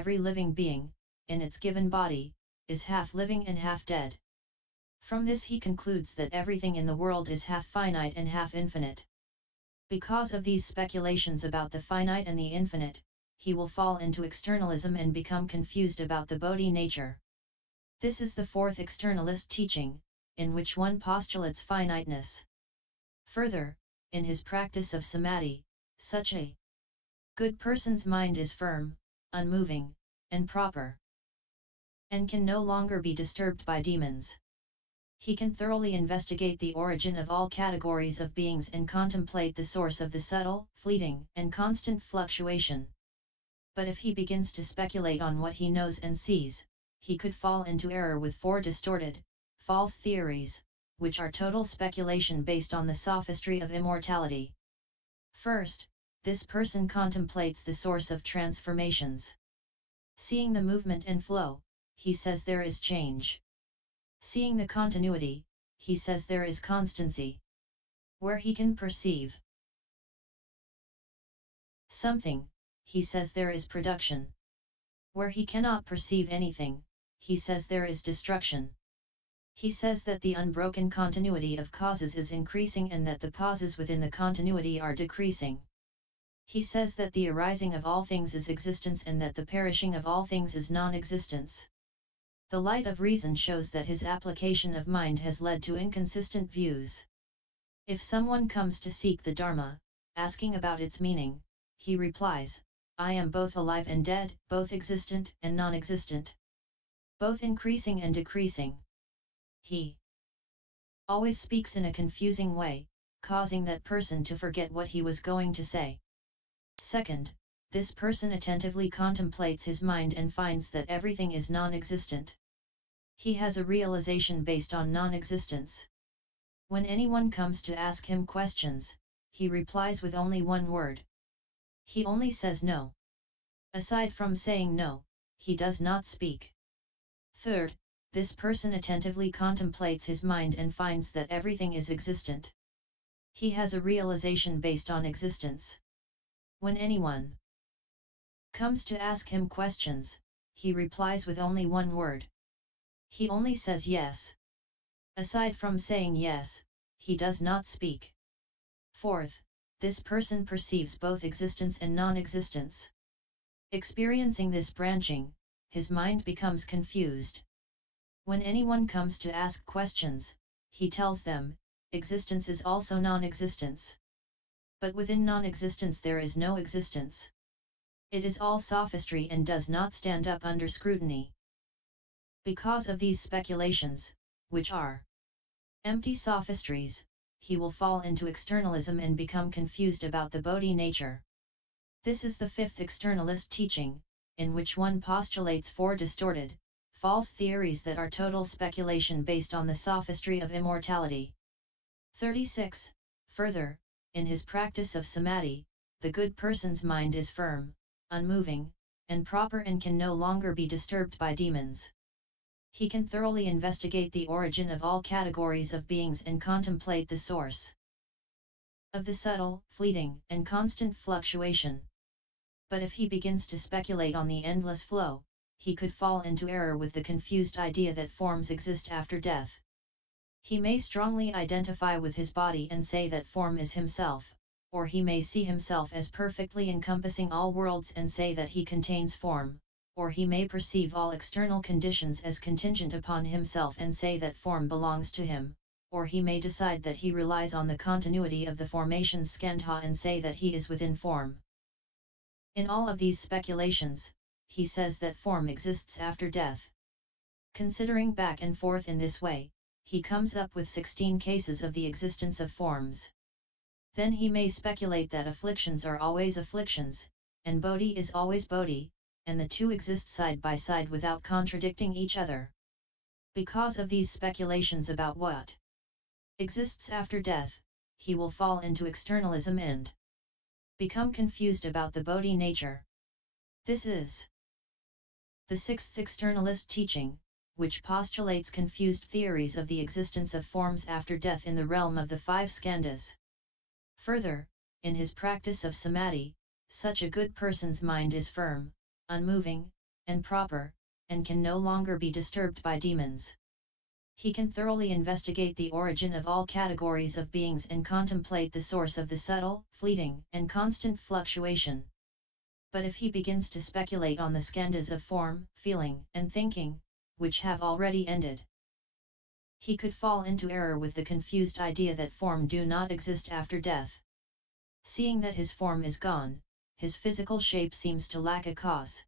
every living being, in its given body, is half living and half dead. From this he concludes that everything in the world is half finite and half infinite. Because of these speculations about the finite and the infinite, he will fall into externalism and become confused about the Bodhi nature. This is the fourth externalist teaching, in which one postulates finiteness. Further, in his practice of samadhi, such a good person's mind is firm, unmoving, and proper, and can no longer be disturbed by demons. He can thoroughly investigate the origin of all categories of beings and contemplate the source of the subtle, fleeting, and constant fluctuation. But if he begins to speculate on what he knows and sees, he could fall into error with four distorted, false theories, which are total speculation based on the sophistry of immortality. First, this person contemplates the source of transformations. Seeing the movement and flow, he says there is change. Seeing the continuity, he says there is constancy. Where he can perceive something, he says there is production. Where he cannot perceive anything, he says there is destruction. He says that the unbroken continuity of causes is increasing and that the pauses within the continuity are decreasing. He says that the arising of all things is existence and that the perishing of all things is non-existence. The light of reason shows that his application of mind has led to inconsistent views. If someone comes to seek the Dharma, asking about its meaning, he replies, I am both alive and dead, both existent and non-existent, both increasing and decreasing. He always speaks in a confusing way, causing that person to forget what he was going to say. Second, this person attentively contemplates his mind and finds that everything is non-existent. He has a realization based on non-existence. When anyone comes to ask him questions, he replies with only one word. He only says no. Aside from saying no, he does not speak. Third, this person attentively contemplates his mind and finds that everything is existent. He has a realization based on existence. When anyone comes to ask him questions, he replies with only one word. He only says yes. Aside from saying yes, he does not speak. Fourth, this person perceives both existence and non-existence. Experiencing this branching, his mind becomes confused. When anyone comes to ask questions, he tells them, existence is also non-existence. But within non-existence there is no existence. It is all sophistry and does not stand up under scrutiny. Because of these speculations, which are empty sophistries, he will fall into externalism and become confused about the Bodhi nature. This is the fifth externalist teaching, in which one postulates four distorted, false theories that are total speculation based on the sophistry of immortality. 36. Further, in his practice of samadhi, the good person's mind is firm, unmoving, and proper and can no longer be disturbed by demons. He can thoroughly investigate the origin of all categories of beings and contemplate the source of the subtle, fleeting, and constant fluctuation. But if he begins to speculate on the endless flow, he could fall into error with the confused idea that forms exist after death. He may strongly identify with his body and say that form is himself, or he may see himself as perfectly encompassing all worlds and say that he contains form, or he may perceive all external conditions as contingent upon himself and say that form belongs to him, or he may decide that he relies on the continuity of the formation skandha and say that he is within form. In all of these speculations, he says that form exists after death. Considering back and forth in this way, he comes up with 16 cases of the existence of forms. Then he may speculate that afflictions are always afflictions, and Bodhi is always Bodhi, and the two exist side by side without contradicting each other. Because of these speculations about what exists after death, he will fall into externalism and become confused about the Bodhi nature. This is the sixth externalist teaching, which postulates confused theories of the existence of forms after death in the realm of the five skandhas. Further, in his practice of samadhi, such a good person's mind is firm, unmoving, and proper, and can no longer be disturbed by demons. He can thoroughly investigate the origin of all categories of beings and contemplate the source of the subtle, fleeting, and constant fluctuation. But if he begins to speculate on the skandhas of form, feeling, and thinking, which have already ended, he could fall into error with the confused idea that form do not exist after death. Seeing that his form is gone, his physical shape seems to lack a cause.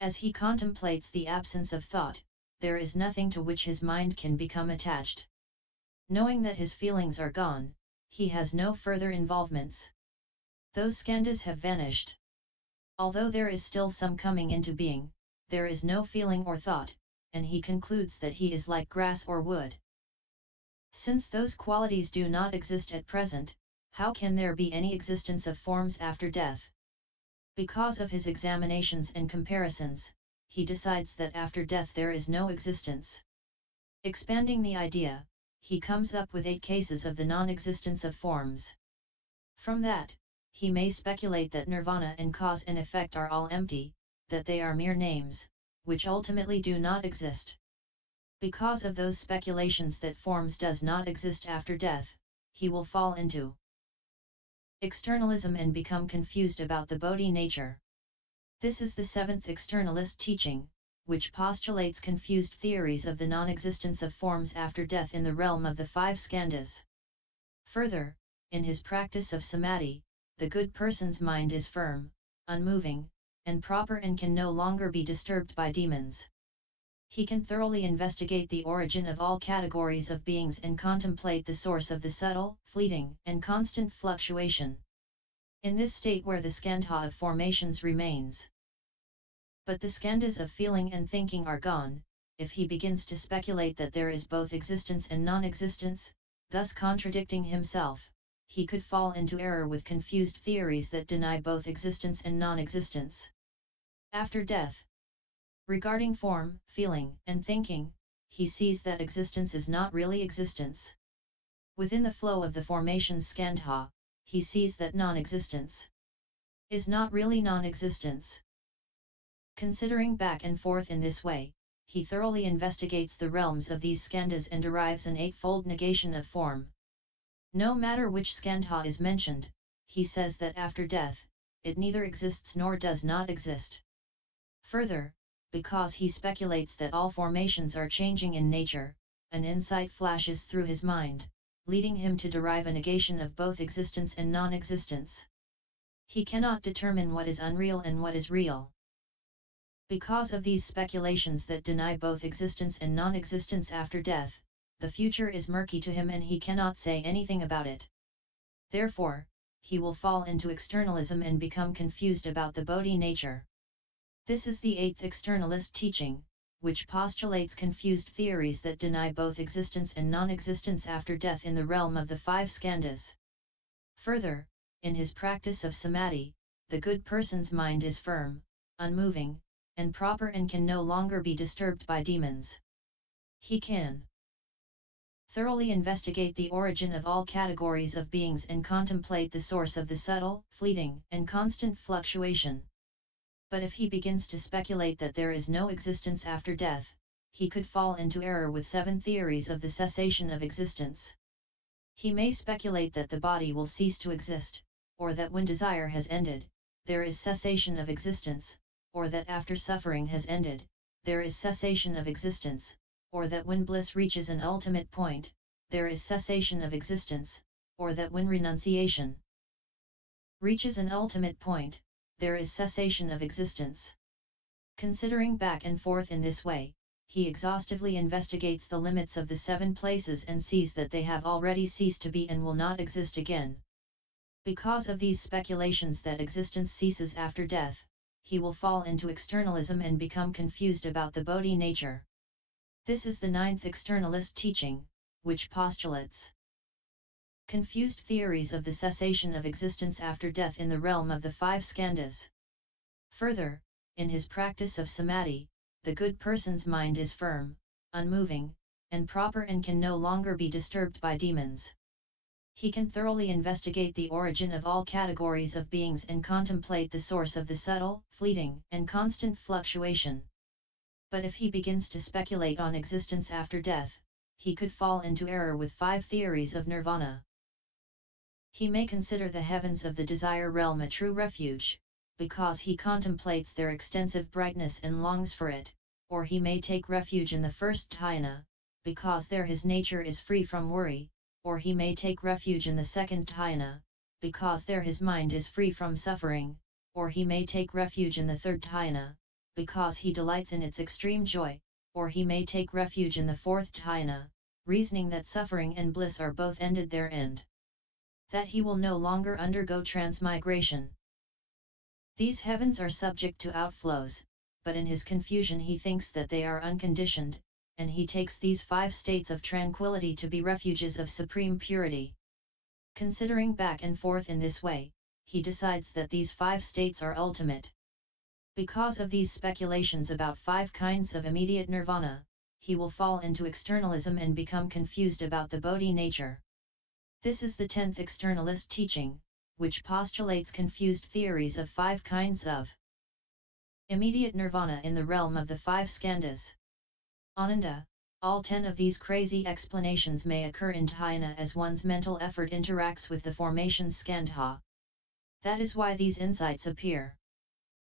As he contemplates the absence of thought, there is nothing to which his mind can become attached. Knowing that his feelings are gone, he has no further involvements. Those skandhas have vanished. Although there is still some coming into being, there is no feeling or thought, and he concludes that he is like grass or wood. Since those qualities do not exist at present, how can there be any existence of forms after death? Because of his examinations and comparisons, he decides that after death there is no existence. Expanding the idea, he comes up with 8 cases of the non-existence of forms. From that, he may speculate that nirvana and cause and effect are all empty, that they are mere names, which ultimately do not exist. Because of those speculations that forms does not exist after death, he will fall into externalism and become confused about the Bodhi nature. This is the 7th externalist teaching, which postulates confused theories of the non-existence of forms after death in the realm of the 5 skandhas. Further, in his practice of samadhi, the good person's mind is firm, unmoving, and proper and can no longer be disturbed by demons. He can thoroughly investigate the origin of all categories of beings and contemplate the source of the subtle, fleeting, and constant fluctuation. In this state where the skandha of formations remains. But the skandhas of feeling and thinking are gone, if he begins to speculate that there is both existence and non-existence, thus contradicting himself, he could fall into error with confused theories that deny both existence and non-existence. After death, regarding form, feeling, and thinking, he sees that existence is not really existence. Within the flow of the formation skandha, he sees that non-existence is not really non-existence. Considering back and forth in this way, he thoroughly investigates the realms of these skandhas and derives an 8-fold negation of form. No matter which skandha is mentioned, he says that after death, it neither exists nor does not exist. Further, because he speculates that all formations are changing in nature, an insight flashes through his mind, leading him to derive a negation of both existence and non-existence. He cannot determine what is unreal and what is real. Because of these speculations that deny both existence and non-existence after death, the future is murky to him and he cannot say anything about it. Therefore, he will fall into externalism and become confused about the Bodhi nature. This is the 8th externalist teaching, which postulates confused theories that deny both existence and non-existence after death in the realm of the 5 skandhas. Further, in his practice of samadhi, the good person's mind is firm, unmoving, and proper and can no longer be disturbed by demons. He can thoroughly investigate the origin of all categories of beings and contemplate the source of the subtle, fleeting, and constant fluctuation. But if he begins to speculate that there is no existence after death, he could fall into error with 7 theories of the cessation of existence. He may speculate that the body will cease to exist, or that when desire has ended, there is cessation of existence, or that after suffering has ended, there is cessation of existence, or that when bliss reaches an ultimate point, there is cessation of existence, or that when renunciation reaches an ultimate point, there is cessation of existence. Considering back and forth in this way, he exhaustively investigates the limits of the 7 places and sees that they have already ceased to be and will not exist again. Because of these speculations that existence ceases after death, he will fall into externalism and become confused about the Bodhi nature. This is the 9th externalist teaching, which postulates confused theories of the cessation of existence after death in the realm of the 5 skandhas. Further, in his practice of samadhi, the good person's mind is firm, unmoving, and proper and can no longer be disturbed by demons. He can thoroughly investigate the origin of all categories of beings and contemplate the source of the subtle, fleeting, and constant fluctuation. But if he begins to speculate on existence after death, he could fall into error with 5 theories of nirvana. He may consider the heavens of the desire realm a true refuge, because he contemplates their extensive brightness and longs for it, or he may take refuge in the First Dhyana, because there his nature is free from worry, or he may take refuge in the Second Dhyana, because there his mind is free from suffering, or he may take refuge in the Third Dhyana, because he delights in its extreme joy, or he may take refuge in the Fourth Dhyana, reasoning that suffering and bliss are both ended therein, that he will no longer undergo transmigration. These heavens are subject to outflows, but in his confusion he thinks that they are unconditioned, and he takes these 5 states of tranquility to be refuges of supreme purity. Considering back and forth in this way, he decides that these 5 states are ultimate. Because of these speculations about 5 kinds of immediate nirvana, he will fall into externalism and become confused about the Bodhi nature. This is the 10th externalist teaching, which postulates confused theories of 5 kinds of immediate nirvana in the realm of the 5 skandhas. Ananda, all 10 of these crazy explanations may occur in dhyana as one's mental effort interacts with the formation skandha. That is why these insights appear.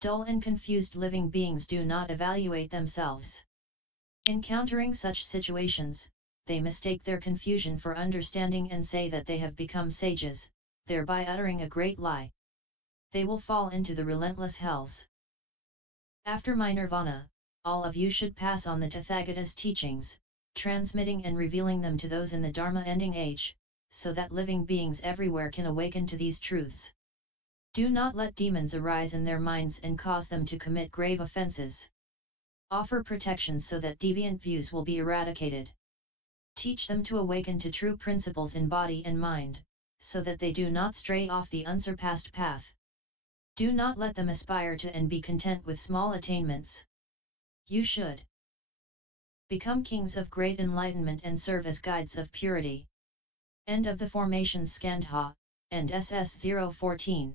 Dull and confused living beings do not evaluate themselves. Encountering such situations, they mistake their confusion for understanding and say that they have become sages, thereby uttering a great lie. They will fall into the relentless hells. After my nirvana, all of you should pass on the Tathagata's teachings, transmitting and revealing them to those in the Dharma ending age, so that living beings everywhere can awaken to these truths. Do not let demons arise in their minds and cause them to commit grave offenses. Offer protection so that deviant views will be eradicated. Teach them to awaken to true principles in body and mind, so that they do not stray off the unsurpassed path. Do not let them aspire to and be content with small attainments. You should become kings of great enlightenment and serve as guides of purity. End of the formation Skandha, and SS 014.